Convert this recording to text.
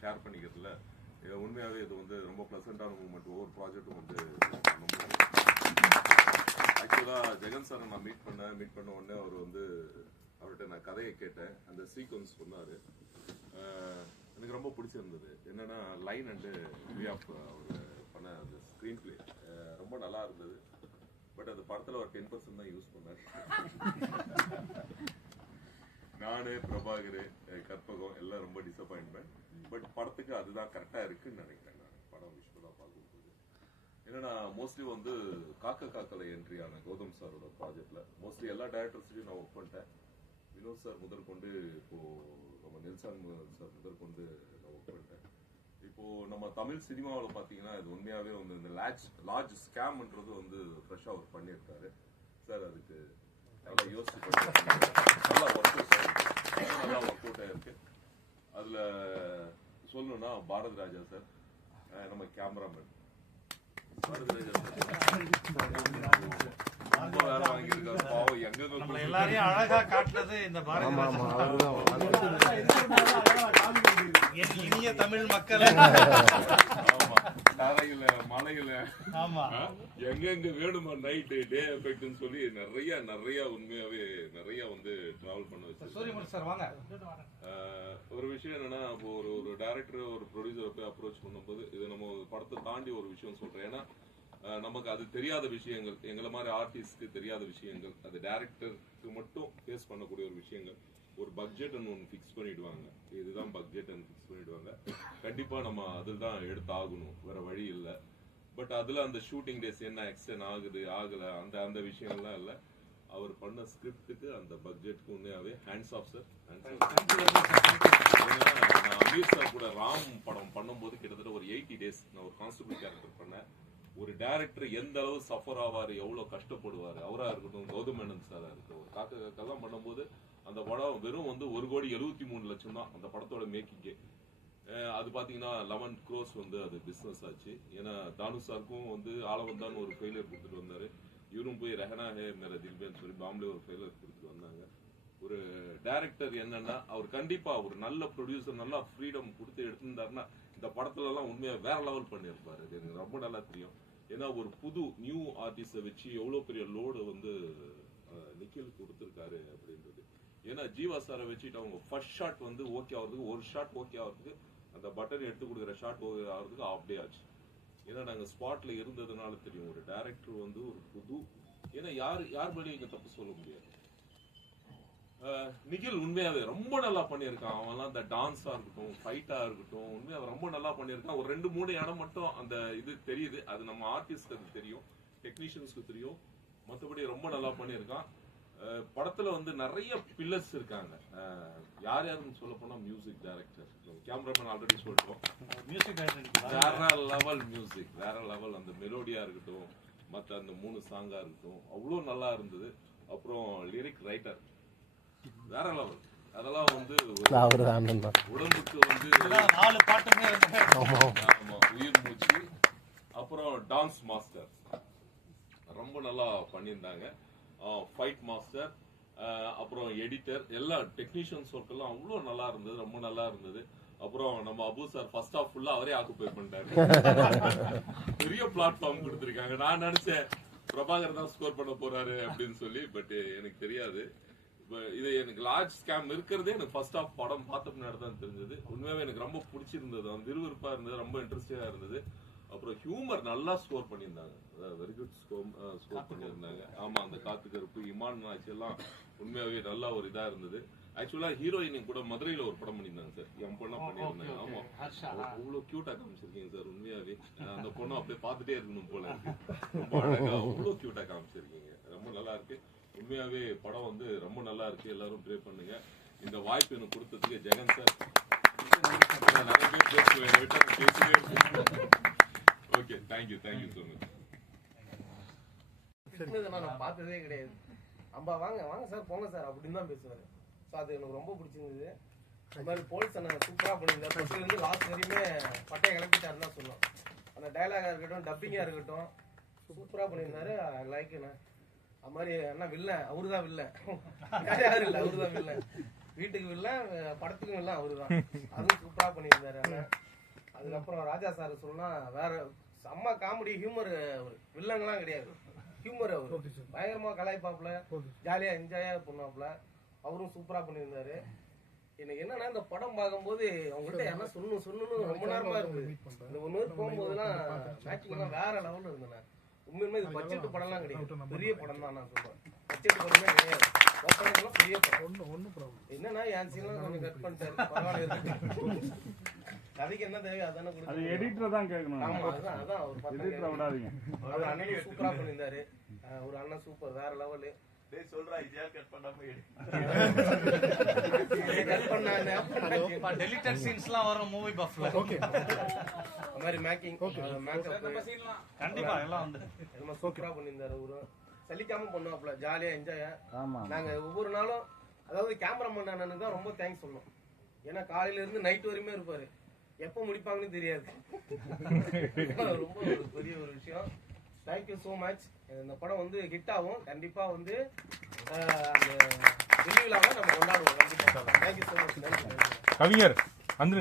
Share பண்ணிக்கிறதுல உண்மையாகவே இது வந்து ரொம்ப ப்ளசண்டான மூமெண்ட். ஒவ்வொரு ப்ராஜெக்டும் வந்து ஆக்சுவலாக ஜெகன் சாரை நான் மீட் பண்ண உடனே அவர் வந்து அவர்கிட்ட நான் கதையை கேட்டேன். அந்த சீக்வன்ஸ் சொன்னார், எனக்கு ரொம்ப பிடிச்சிருந்தது. என்னன்னா லைன் அண்டு வே ஆஃப் அவர் பண்ண அந்த ஸ்க்ரீன் பிளே ரொம்ப நல்லா இருந்தது. பட் அந்த படத்தில் ஒரு 10% தான் யூஸ் பண்ணார். நானு, பிரபாகர், கற்பகம் எல்லாம் ரொம்ப டிசப்பாயின்மெண்ட். பட் படத்துக்கு அதுதான் கரெக்டாக இருக்குன்னு நினைக்கிறேன். நான் படம் விஷுவலாக பார்க்கும்போது என்னன்னா மோஸ்ட்லி வந்து காக்கலை என்ட்ரியான கௌதம் சாரோட ப்ராஜெக்டில் மோஸ்ட்லி எல்லா டேரக்டர்ஸ்லையும் நான் ஒர்க் பண்ணிட்டேன். வினோத் சார் முதல் கொண்டு இப்போது நம்ம நெல்சன் சார் முதல் கொண்டு நான் ஒர்க் பண்ணிட்டேன். இப்போது நம்ம தமிழ் சினிமாவில் பார்த்தீங்கன்னா இது உண்மையாகவே வந்து இந்த லார்ஜ் ஸ்கேம்ன்றது வந்து ஃப்ரெஷ்ஷாக ஒர்க் பண்ணியிருக்காரு சார். அதுக்கு நல்லா யோசிச்சு நல்லா ஒர்க் அவுட் ஆயிருக்கு. அதில் சொல்லணும்னா பாரத் ராஜா சார், நம்ம கேமராமேன் பாரத் ராஜா சார் ரொம்ப வேலை வாங்கியிருக்காரு. பாவம் எங்க எல்லாரையும் அழகா காட்டுறது இந்த பாரத் இனிய தமிழ் மக்கள். தரையில மலையில எங்கெங்க வேணுமா நைட்டு டே எஃபெக்ட்னு சொல்லி நிறைய உண்மையாவே நிறைய வந்து டிராவல் பண்ண வச்சு. ஒரு விஷயம் என்னன்னா இப்போ ஒரு டைரக்டர் ஒரு ப்ரொடியூசரை போய் அப்ரோச் பண்ணும்போது இது நம்ம படத்தை தாண்டி ஒரு விஷயம் சொல்றேன். ஏன்னா நமக்கு அது தெரியாத விஷயங்கள், எங்களை மாதிரி ஆர்டிஸ்ட்க்கு தெரியாத விஷயங்கள், அது டைரக்டருக்கு மட்டும் ஃபேஸ் பண்ணக்கூடிய ஒரு விஷயங்கள். ஒரு பட்ஜெட் ஒன்று ஃபிக்ஸ் பண்ணிடுவாங்க, இதுதான் பட்ஜெட் ஃபிக்ஸ் பண்ணிடுவாங்க. கண்டிப்பா நம்ம அதில் தான் எடுத்து ஆகணும், வேற வழி இல்லை. பட் அதுல அந்த ஷூட்டிங் டேஸ் என்ன எக்ஸ்டெண்ட் ஆகல அந்த விஷயம்லாம் இல்லை. அவர் பண்ண ஸ்கிரிப்டுக்கு அந்த பட்ஜெட்டுக்கு உண்மையாவே ஹேண்ட்ஸ் ஆஃப் சார். நான் அமீர் சார் கூட ராம் படம் பண்ணும்போது கிட்டத்தட்ட ஒரு 80 days நான் ஒரு கான்ஸ்டபிள் கேரக்டர் பண்ணேன். ஒரு டைரக்டர் எந்த அளவு சஃபர் ஆவாரு, எவ்வளவு கஷ்டப்படுவாரு, அவரா இருக்கட்டும், கௌதம் மேனன் சாரா இருக்கட்டும். ஒரு காக்கெல்லாம் பண்ணும்போது அந்த படம் வெறும் வந்து 1,73,00,000 தான் அந்த படத்தோட மேக்கிங்கே. அது பாத்தீங்கன்னா 11 crores வந்து அது பிசினஸ் ஆச்சு. ஏன்னா தானு சாருக்கும் வந்து ஆளவந்தான் ஒரு ஃபெயிலியர் கொடுத்துட்டு வந்தாரு. இவரும் போய் ரெஹனா ஹே மேரா தில்பேன்னு சொல்லி பாம்பே ஒரு ஃபெயிலியர் கொடுத்துட்டு வந்தாங்க. ஒரு டைரக்டர் என்னன்னா அவர் கண்டிப்பா ஒரு நல்ல ப்ரொடியூசர் நல்லா ஃப்ரீடம் கொடுத்து எடுத்திருந்தாருன்னா இந்த படத்துல எல்லாம் உண்மையா வேற லெவல் பண்ணியிருப்பாரு. இது எனக்கு ரொம்ப நல்லா தெரியும். ஏன்னா ஒரு புது நியூ ஆர்டிஸ்ட வச்சு எவ்வளவு பெரிய லோடு வந்து நிக்கில் கொடுத்துருக்காரு அப்படின்றது. ஏன்னா ஜீவா சாரை வச்சுட்டு அவங்க ஃபர்ஸ்ட் ஷாட் வந்து ஓகே ஆகிறதுக்கு, ஒரு ஷாட் ஓகே ஆகிறதுக்கு, அந்த பட்டன் எடுத்து கொடுக்குற ஷாட் ஓகே ஆகிறதுக்கு ஆஃப் டே ஆச்சு. ஏன்னா நாங்கள் ஸ்பாட்ல இருந்ததுனால தெரியும் ஒரு டைரக்டர் வந்து ஒரு புது. ஏன்னா யார் மேலேயும் இங்க தப்பு சொல்ல முடியாது. நிகில் உண்மையாவே ரொம்ப நல்லா பண்ணியிருக்கான். அவன்லாம் அந்த டான்ஸா இருக்கட்டும், ஃபைட்டா இருக்கட்டும், உண்மையாக ரொம்ப நல்லா பண்ணியிருக்கான். ஒரு 2-3 இடம் மட்டும் அந்த இது தெரியுது, அது நம்ம ஆர்டிஸ்ட்க்கு அது தெரியும், டெக்னீஷியன்ஸ்க்கு தெரியும். மற்றபடி ரொம்ப நல்லா பண்ணியிருக்கான். படத்துல வந்து நிறைய பில்லர்ஸ் இருக்காங்க. யாருன்னு சொல்ல போனா மியூசிக் டைரக்டர், கேமராமேன் ஆல்ரெடி சொல்லிட்டோம். மியூசிக் வேற லெவல் மியூசிக், வேற லெவல். அந்த மெலோடியா இருக்கட்டும், மற்ற அந்த 3 சாங்கா இருக்கட்டும், அவ்வளோ நல்லா இருந்தது. அப்புறம் லிரிக் ரைட்டர் வேற லெவல். அதெல்லாம் வந்து உடம்புக்கு வந்து 4 பாட்டுமே உயிர் மூச்சு. அப்புறம் டான்ஸ் மாஸ்டர் ரொம்ப நல்லா பண்ணியிருந்தாங்க. ஃபைட் மாஸ்டர், அப்புறம் எடிட்டர், எல்லா டெக்னீஷியன்ஸ் ஒர்க் எல்லாம் அவ்வளோ நல்லா இருந்தது, ரொம்ப நல்லா இருந்தது. அப்புறம் நம்ம அபு சார் ஃபர்ஸ்ட் ஹாஃப் ஃபுல்லா அவரே ஆக்குபை பண்ணிட்டாரு. பெரிய பிளாட்ஃபார்ம் கொடுத்துருக்காங்க. நான் நினைச்சேன் பிரபாகர் தான் ஸ்கோர் பண்ண போறாரு அப்படின்னு சொல்லி, பட் எனக்கு தெரியாது. இது எனக்கு லார்ஜ் ஸ்கேம் இருக்கிறதே எனக்கு ஃபர்ஸ்ட் ஹாஃப் படம் பார்த்த முன்னாடி தான் தெரிஞ்சது. உண்மையாவே எனக்கு ரொம்ப பிடிச்சிருந்தது, அந்த விறுவிறுப்பா இருந்தது, ரொம்ப இன்ட்ரெஸ்டிங்கா இருந்தது. அப்புறம் ஹியூமர் நல்லா ஸ்கோர் பண்ணியிருந்தாங்க, வெரி குட் ஸ்கோர் பண்ணியிருந்தாங்க. ஆமா, அந்த காத்து கருப்பு, இமான் ஆட்சி எல்லாம் உண்மையாவே நல்லா ஒரு இதா இருந்தது. ஆக்சுவலா ஹீரோயின் கூட மதுரையில ஒரு படம் பண்ணியிருந்தாங்க சார், என் பொண்ணா பண்ணியிருந்தாங்க. ஆமா, அவ்வளவு கியூட்டா காமிச்சிருக்கீங்க சார். உண்மையாவே அந்த பொண்ணு அப்படியே பார்த்துட்டே இருக்கணும் போல இருக்கு. ரொம்ப அழகா அவ்வளவு கியூட்டா காமிச்சிருக்கீங்க, ரொம்ப நல்லா இருக்கு. உண்மையாவே படம் வந்து ரொம்ப நல்லா இருக்கு. எல்லாரும் ப்ரே பண்ணுங்க. இந்த வாய்ப்பு எனக்கு கொடுத்ததுக்கு ஜெகன் சார், நிறைய பேர் பேசிட்டே இருக்கு. Okay, thank you so much. நான் பார்த்ததே கிடையாது. அம்பா வாங்க வாங்க சார், போங்க சார் அப்படின்னு தான் பேசுவாரு. ஸோ அது எனக்கு ரொம்ப பிடிச்சிருந்தது. இந்த மாதிரி போலீஸ் அண்ணன் சூப்பராக பண்ணியிருந்தார். ஃபர்ஸ்ட்லேருந்து லாஸ்ட் வரையுமே பட்டையை கிளப்பிட்டாருன்னு தான் சொல்லணும். அந்த டைலாகாக இருக்கட்டும், டப்பிங்காக இருக்கட்டும், சூப்பராக பண்ணியிருந்தாரு. லைக்குண்ணே அது மாதிரி அண்ணா வில்ல, அவரு தான் வில்ல, யாரும் இல்லை, அவரு தான் வில்ல. வீட்டுக்கு இல்ல படத்துக்கும் இல்ல அவருதான். அதுவும் சூப்பரா பண்ணியிருந்தாரு அண்ணன். அதுக்கப்புறம் ராஜா சார் சொன்னா வேற செம்ம காமெடி ஹியூமர். வில்லங்கெல்லாம் கிடையாது, ஹியூமர் அவரு பயங்கரமா கலாய்ப்பாப்புல, ஜாலியா என்ஜாயா பண்ணுவாப்புல. அவரும் சூப்பரா பண்ணியிருந்தாரு. எனக்கு என்னன்னா இந்த படம் பார்க்கும்போது அவங்கள்ட்ட என்ன சொல்லணும் ரொம்ப நேரமா இருக்குது. இந்த ஒன்று போகும்போதெல்லாம் மேட்சிங்லாம் வேற லெவல்ல இருந்தேன். உண்மையுமே இது பட்ஜெட் படம்லாம் கிடையாது, பெரிய படம் தான். நான் சொல்றேன் பட்ஜெட் படமே கிடையாது, ஓப்பனெல்லாம் பெரிய படம். என்னன்னா என் சீன்லாம் கொஞ்சம் கட் பண்ணிட்டாரு, பரவாயில்ல இருக்கு. கதைக்கு என்ன தேவை அதானே கொடுத்து எடிட்டர் தான் கேட்கணும். ஆமா அதான் அவர் எடிட்டர் விடாதீங்க. அவர் அண்ணன் சூப்பரா பண்ணியிருந்தாரு. ஒரு அண்ணன் சூப்பர் வேற லெவலு. டெலிட்டட் சீன்ஸ்லாம் வரும் மூவி பஃப்ல. ஓகே அந்த மாதிரி மேக்கிங் மேக்கப் கண்டிப்பா எல்லாம் வந்து எல்லாம் சூப்பரா பண்ணியிருந்தாரு. ஒரு சலிக்காம பண்ணுவாப்ல, ஜாலியா என்ஜாயா. ஆமா, நாங்க ஒவ்வொரு நாளும் அதாவது கேமராமேன் அண்ணனுக்கு தான் ரொம்ப தேங்க்ஸ் சொல்லணும். ஏன்னா காலையில இருந்து நைட் வரையுமே இருப்பாரு, எப்போ முடிப்பாங்கன்னு தெரியாது. ரொம்ப ஒரு பெரிய ஒரு விஷயம். Thank you so much. இந்த படம் வந்து ஹிட் ஆகும் கண்டிப்பா. வந்து அந்த வெள்ளி விழாவை நம்ம கொண்டாடுவோம் கண்டிப்பா. Thank you so much. கவிஞர்